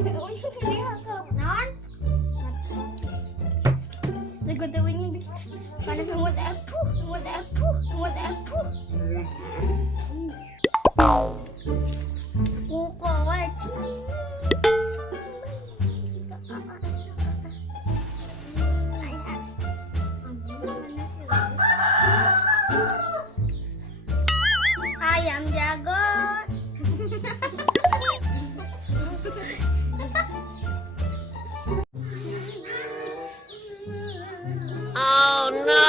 Itu kau yang lihat kau. Non. Lagu tu ini. Mana semut aku, semut aku, semut aku. Kuat. Ayam jago. Oh no!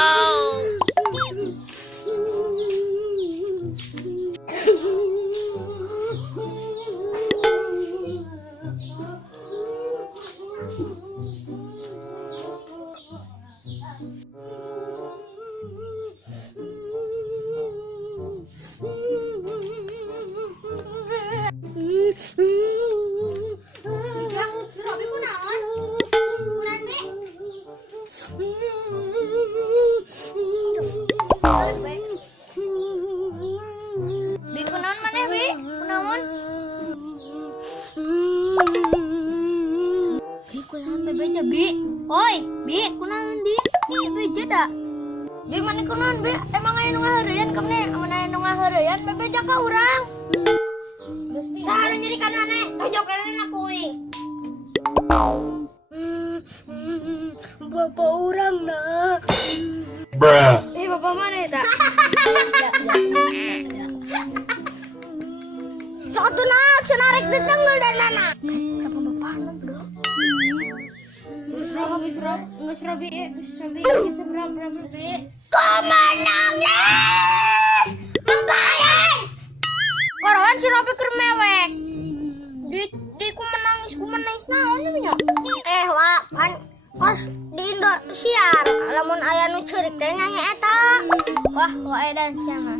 Bi kunaon maneh bi? Kunaon? Bi kunaon bebeja bi? Oi, bi kunaon di? Bebeja da. Bi maneh kunaon bi? Emang aya nu ngaheureun kemne? Amun aya nu ngaheureun bebeja ka urang. Saha nyeri ka maneh? Tonjok erena kuy. Bapak orang nah. Bruh. Bapak mana eta? Sok tunak, senarek detenggel dan nana. Siapa bapakna, bro? Geus rabi. Komandangan! Membayar! Koroan si Robi keur mewek. Di ku menangis naon nya? Wah, pan kos di Indosiar, lamun aya nu ceurik teh nyanyi eta. Wah, edan siana.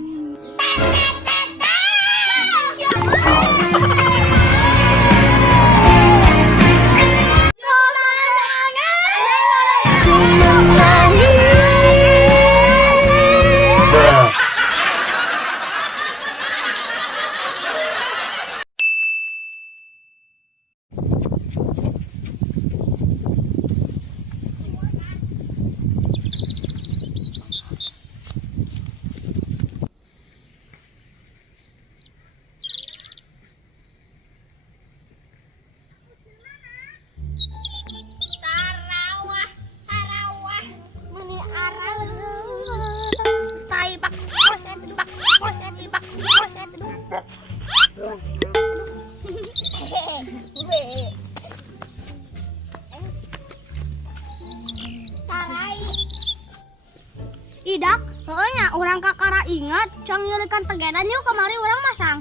Idak, nya urang kakara ingat, cang nyeurekan tegedan yuk kemari urang masang.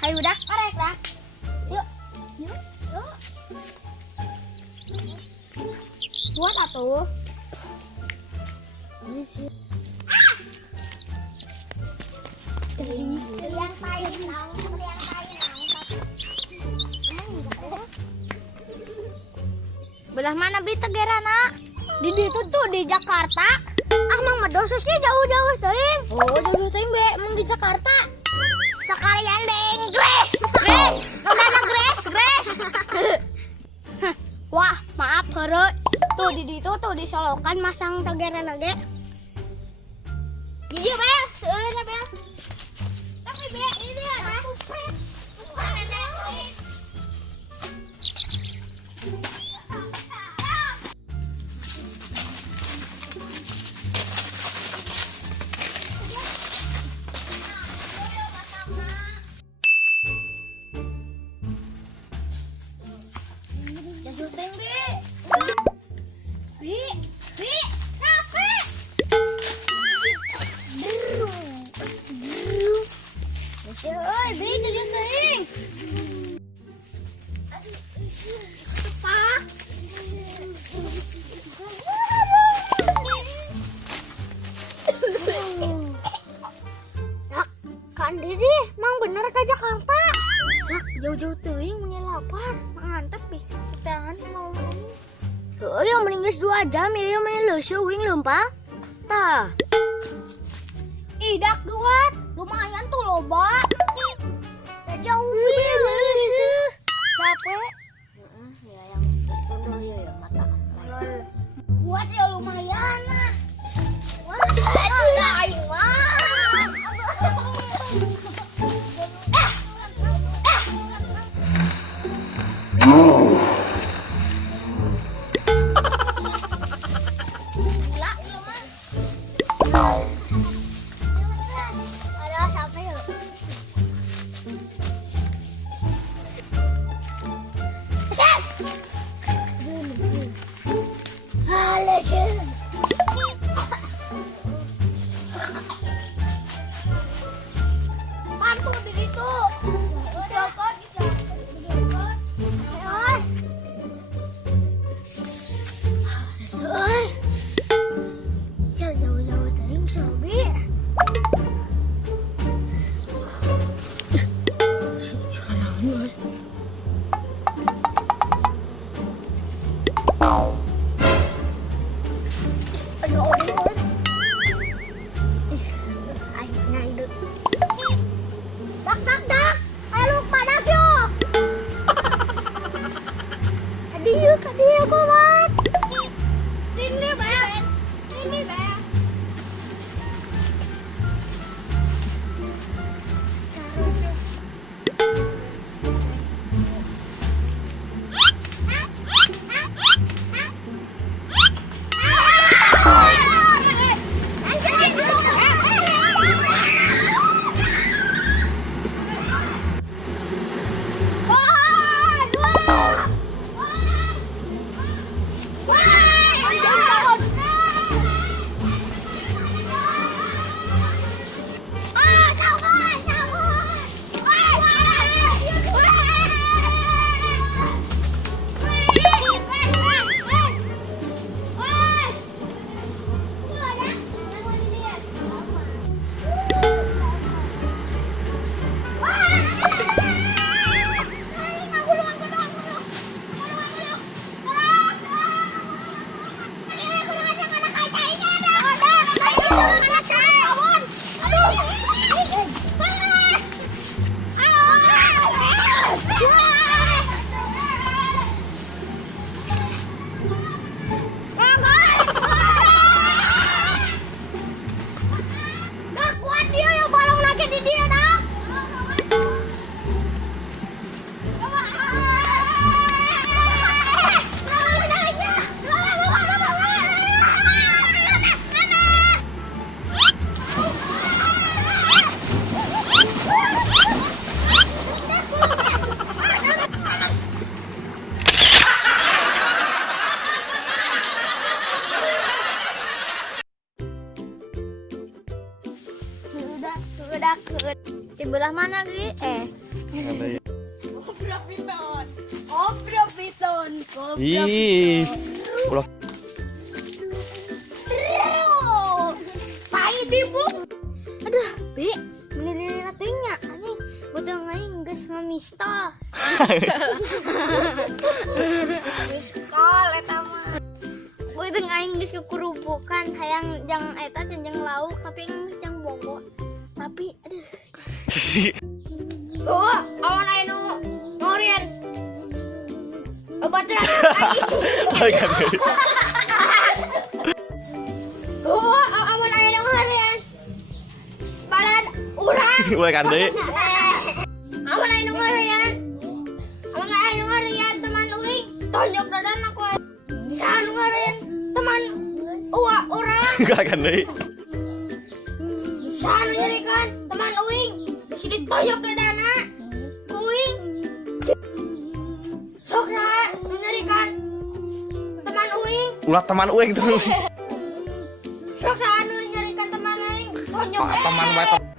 Hayu dah, karek dah. Yuk. Buat atuh. Yang paling naon. Belah mana bi tegerana? Di ditu tuh di Jakarta. Mang medososnya jauh-jauh teuing. Oh, jauh teuing be, emang di Jakarta. Sekalian be Inggris. Nona Gres. Wah, maaf heureuy. Tuh di ditu tuh disolokan masang tegerana ge. Di dieu bel, seueurna bel. Tapi be, ini dia aku pret. Didi, mang bener ke Jakarta. Nah, jauh-jauh teuing mun lapar. Mantep bisa tangan mau ini. Heuh, yang mending geus 2 jam ya mending leuseuh wing leumpang. Tah. Idak guat, lumayan tuh loba. Ya jauh wing leuseuh. Capek. Aduh, aduh. Ay, naidot. Dak. Ayo padak yo. Kadieu kumat. Ini be. Udah sebelah mana Gi? Kobra piton. Ih, ulah. Tai bibu. Aduh, Bi, menilai latihnya. Anjing, butuh main geus ngamistol. Miskol eta mah. Butuh aing geus kekurubukan hayang jang eta cenjang lauk tapi geus jang bogo. Tapi aduh. Oh, awan aya nu ngorian. Baturan. Oh, awan aya nu ngorian. Badan urang. Boleh kan deui. Awan aya nu ngorian. Awan aya nu ngorian teman uing. Tonjok dadan aku. Saha nu ngorian? Teman urang. Boleh kan deui. Saha nu nyarikan? Teman uing. Geus ditonjok dadana. Uing. Sok nu nyarikan? Teman uing. Ulah teman uing tuh. Sok saha nu nyarikan teman aing? Tonjok. Teman wae.